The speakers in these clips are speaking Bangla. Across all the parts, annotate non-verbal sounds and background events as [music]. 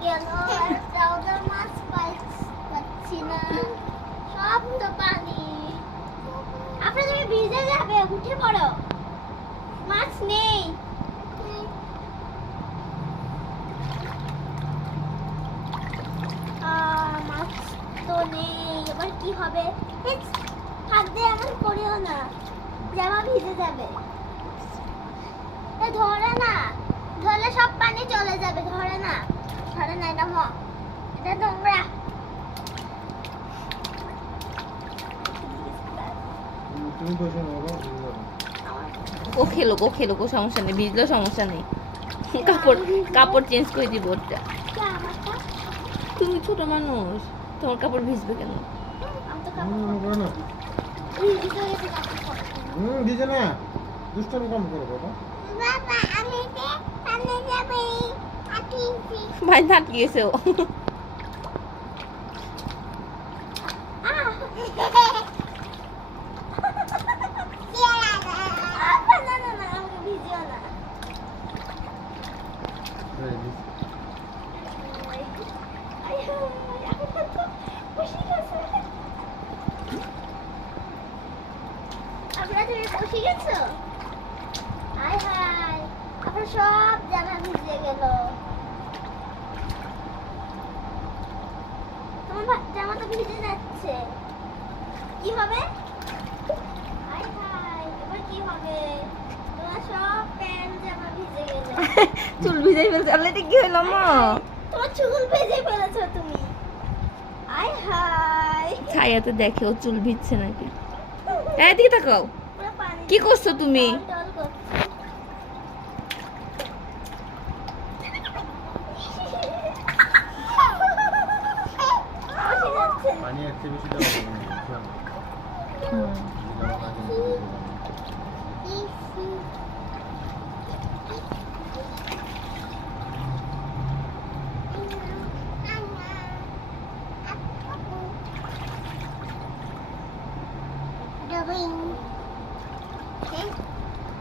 গেল মাছ তো নেই এবার কি হবে হাত দিয়ে এমন করিও না জামা ভিজে যাবে। ধরে না ধরলে সব পানি চলে যাবে ধরে না ধরে না এটা ম এটা নোংরা তুমি বসে নাও বাবা, ভিজে যাবে। ও খেলো ও খেলো ও সমস্যা নেই ভিজলেও সমস্যা নেই কাপড় কাপড় চেঞ্জ করে দিব ওটা তুমি ছোট মানুষ তোমার কাপড় ভিজবে কেন আমি তো হুম, কাপড় করো না। এই ভিজে না। দুষ্টামি কম করো বাবা। বাবা আমি যে পানি যাবে আটিছি ভাই থাক গিয়েছে ও। আপনারা তুমি বসে গেছো হাই হাই আপনার সব জামা ভিজে গেল তোমার ভা- জামা তো ভিজে যাচ্ছে। কি হবে? হাই হাই এবার কি হবে? তোমার সব প্যান্ট জামা ভিজে গেল। [laughs] চুল ভিজাই ফেলছে। আল্লাহ এটা কি হলো মা তোমার চুল ভেজে ফেলেছো তুমি। হাই হাই। ছায়াতে দেখে ও চুল ভিজছে নাকি। এদিকে তাকাও। কি করছ তুমি টল টল করছে। বসে যাচ্ছে। পানি একটু বেশি না।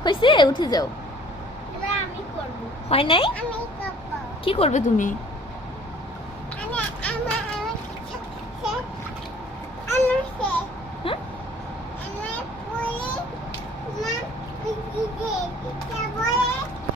হয়েছে উঠে যাও। এবার আমি করব। হয় নাই? কি করবে তুমি?